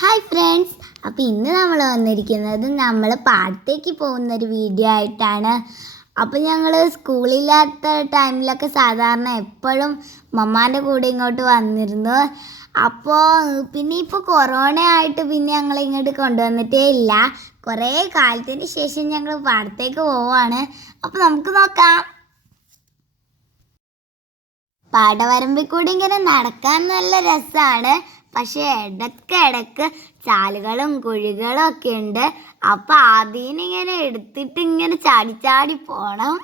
Hi friends, അപ്പോൾ ഇന്ന് നമ്മൾ വന്നിരിക്കുന്നത് നമ്മൾ പാടത്തേക്ക് പോകുന്നൊരു വീഡിയോ ആയിട്ടാണ്. അപ്പോൾ ഞങ്ങൾ സ്കൂളില്ലാത്ത ടൈമിലൊക്കെ സാധാരണ എപ്പോഴും മമ്മാൻ്റെ കൂടെ ഇങ്ങോട്ട് വന്നിരുന്നു. അപ്പോൾ പിന്നെ ഇപ്പോൾ കൊറോണ ആയിട്ട് പിന്നെ ഞങ്ങൾ ഇങ്ങോട്ട് കൊണ്ടുവന്നിട്ടേ ഇല്ല. കുറേ കാലത്തിന് ശേഷം ഞങ്ങൾ പാടത്തേക്ക് പോവാണ്. അപ്പോൾ നമുക്ക് നോക്കാം. പാടവരമ്പിൽ കൂടി ഇങ്ങനെ നടക്കാൻ നല്ല രസമാണ്. പക്ഷേ ഇടയ്ക്ക് ചാലുകളും കുഴികളും ഒക്കെ ഉണ്ട്. അപ്പം അതിനിങ്ങനെ എടുത്തിട്ട് ഇങ്ങനെ ചാടി ചാടി പോണം.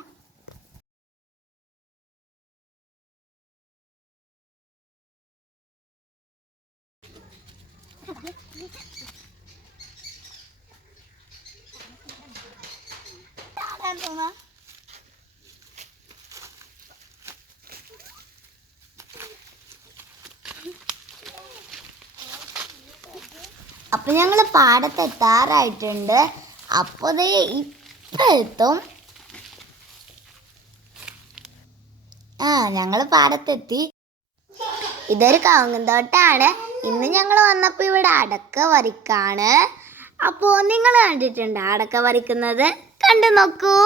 അപ്പം ഞങ്ങൾ പാടത്തെത്താറായിട്ടുണ്ട്. അപ്പോൾ ദേ ഇപ്പം എത്തും. ഞങ്ങൾ പാടത്തെത്തി. ഇതൊരു കവുങ്ങുന്തോട്ടാണ്. ഇന്ന് ഞങ്ങൾ വന്നപ്പോൾ ഇവിടെ അടക്ക വറിക്കാണ്. അപ്പോൾ നിങ്ങൾ കണ്ടിട്ടുണ്ടോ അടക്ക വറിക്കുന്നത്? കണ്ടു നോക്കൂ.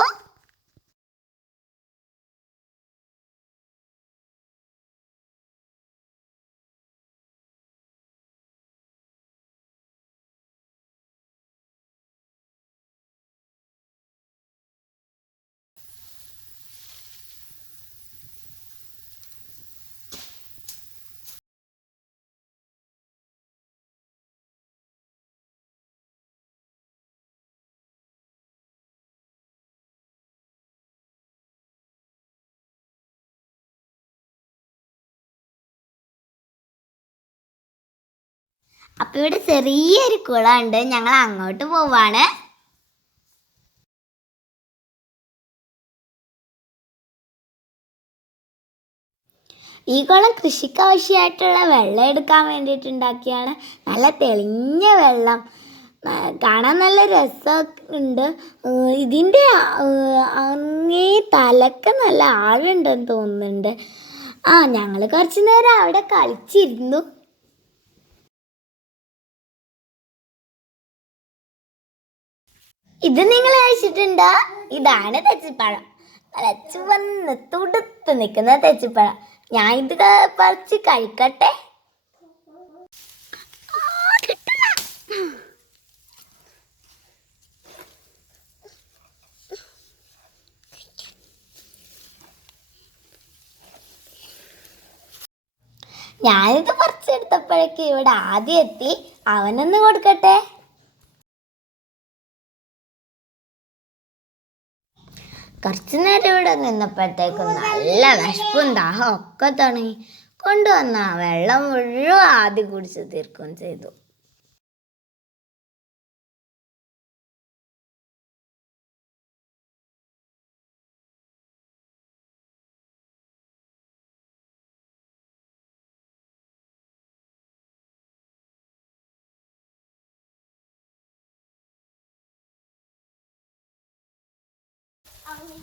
അപ്പം ഇവിടെ ചെറിയൊരു കുളമുണ്ട്. ഞങ്ങൾ അങ്ങോട്ട് പോവാണ്. ഈ കുളം കൃഷിക്ക് ആവശ്യമായിട്ടുള്ള വെള്ളം എടുക്കാൻ വേണ്ടിയിട്ടുണ്ടാക്കിയാണ്. നല്ല തെളിഞ്ഞ വെള്ളം, കാണാൻ നല്ല രസമൊക്കെ ഉണ്ട്. ഇതിൻ്റെ അങ്ങേ തലക്ക് നല്ല ആഴുണ്ടെന്ന് തോന്നുന്നുണ്ട്. ഞങ്ങൾ കുറച്ച് നേരം അവിടെ കളിച്ചിരുന്നു. ഇത് നിങ്ങൾ കഴിച്ചിട്ടുണ്ടോ? ഇതാണ് തെച്ചിപ്പഴം. നല്ല ചുവന്ന് തുടുത്ത് നിൽക്കുന്ന തെച്ചിപ്പഴം. ഞാൻ ഇത് പറിച്ച് കഴിക്കട്ടെ. ഞാനിത് പറിച്ചെടുത്തപ്പോഴേക്ക് ഇവിടെ ആദ്യം എത്തി. അവനൊന്ന് കൊടുക്കട്ടെ. കുറച്ചു നേരം ഇവിടെ നിന്നപ്പോഴത്തേക്കും നല്ല വിശപ്പും ദാഹം ഒക്കെ തുടങ്ങി. കൊണ്ടുവന്ന വെള്ളം മുഴുവൻ ആദ്യം കുടിച്ച് തീർക്കുകയും ചെയ്തു.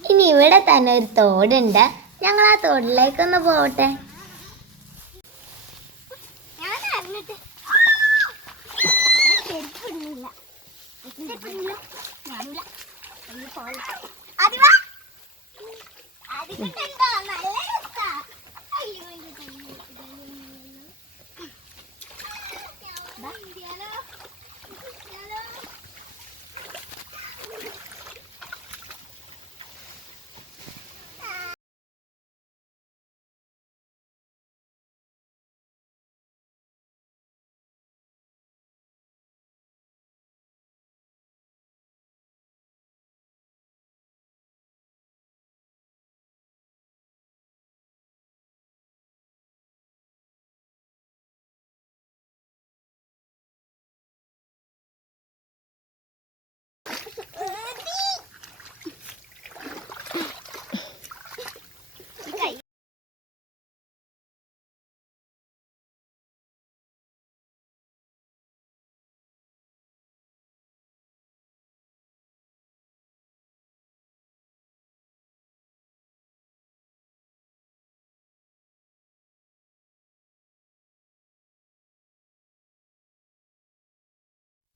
ഇനി ഇവിടെ തന്നെ ഒരു തോടുണ്ട്. ഞങ്ങൾ ആ തോടിലേക്കൊന്ന് പോകട്ടെ.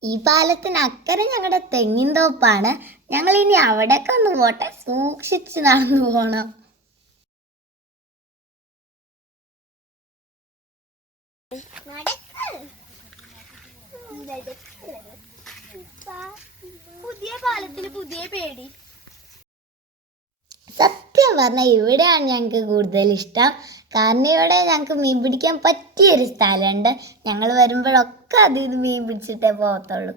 ഈ പാലത്തിന് അക്കരെ ഞങ്ങളുടെ തെങ്ങിൻ തോപ്പാണ്. ഞങ്ങൾ ഇനി അവിടെയൊക്കെ ഒന്ന് പോട്ടെ, സൂക്ഷിച്ച് നടന്നു പോണം. പുതിയ പാലത്തിന് പുതിയ പേടി. സത്യം പറഞ്ഞാൽ ഇവിടെയാണ് ഞങ്ങൾക്ക് കൂടുതൽ ഇഷ്ടം. കാരണം ഇവിടെ ഞങ്ങൾക്ക് മീൻ പിടിക്കാൻ പറ്റിയൊരു സ്ഥലമുണ്ട്. ഞങ്ങൾ വരുമ്പോഴൊക്കെ അതിൽ മീൻ പിടിച്ചിട്ടേ പോകത്തുള്ളൂ.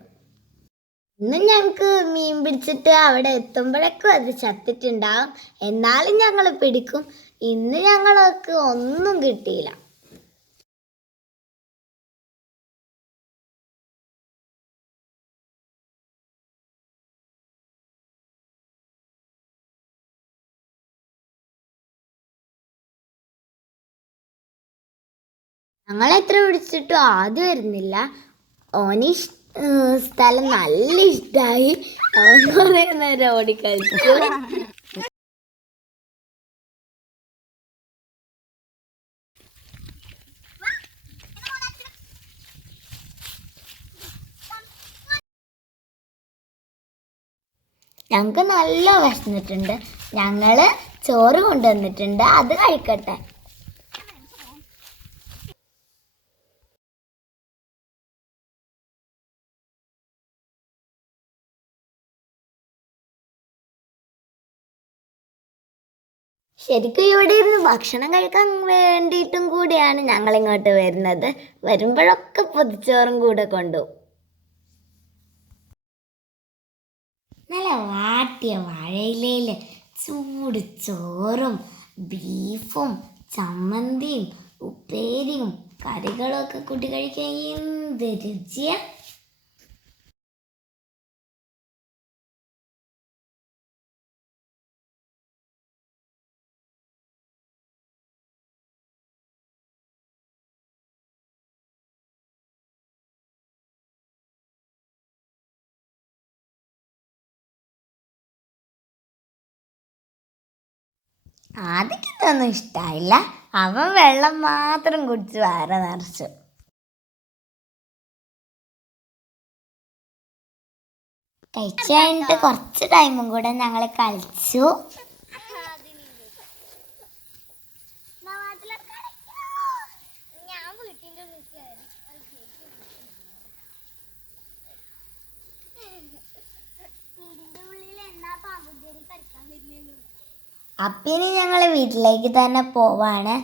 ഇന്ന് ഞങ്ങൾക്ക് മീൻ പിടിച്ചിട്ട് അവിടെ എത്തുമ്പോഴേക്കും അത് ചത്തിട്ടുണ്ടാവും. എന്നാലും ഞങ്ങൾ പിടിക്കും. ഇന്ന് ഞങ്ങൾക്ക് ഒന്നും കിട്ടിയില്ല. ഞങ്ങളെത്ര പിടിച്ചിട്ടും ആദ്യം വരുന്നില്ല. ഓന് സ്ഥലം നല്ല ഇഷ്ടമായി. അവൻ കുറേ നേരം ഓടിക്കളിച്ചു. ഞങ്ങൾക്ക് നല്ല വിശന്നിട്ടുണ്ട്. ഞങ്ങൾ ചോറ് കൊണ്ടുവന്നിട്ടുണ്ട്, അത് കഴിക്കട്ടെ. ശരിക്കും ഇവിടെ ഇരുന്ന് ഭക്ഷണം കഴിക്കാൻ വേണ്ടിയിട്ടും കൂടിയാണ് ഞങ്ങൾ ഇങ്ങോട്ട് വരുന്നത്. വരുമ്പോഴൊക്കെ പൊതിച്ചോറും കൂടെ കൊണ്ടുപോകും. നല്ല വാട്ടിയ വാഴയിലയിൽ ചൂട് ചോറും ബീഫും ചമ്മന്തിയും ഉപ്പേരിയും കറികളും ഒക്കെ കൂട്ടി കഴിക്കാൻ എന്ത് രുചിയാ. ആദ്യക്കൊന്നും ഇഷ്ടമായില്ല. അവൻ വെള്ളം മാത്രം കുടിച്ച് വയറ് നിറച്ചു. കഴിച്ചു കഴിഞ്ഞിട്ട് കുറച്ച് ടൈമും കൂടെ ഞങ്ങൾ കളിച്ചു. അപ്പിനി ഞങ്ങൾ വീട്ടിലേക്ക് തന്നെ പോവാണ്.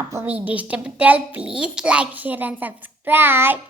അപ്പോൾ വീഡിയോ ഇഷ്ടപ്പെട്ടാൽ please like share and subscribe.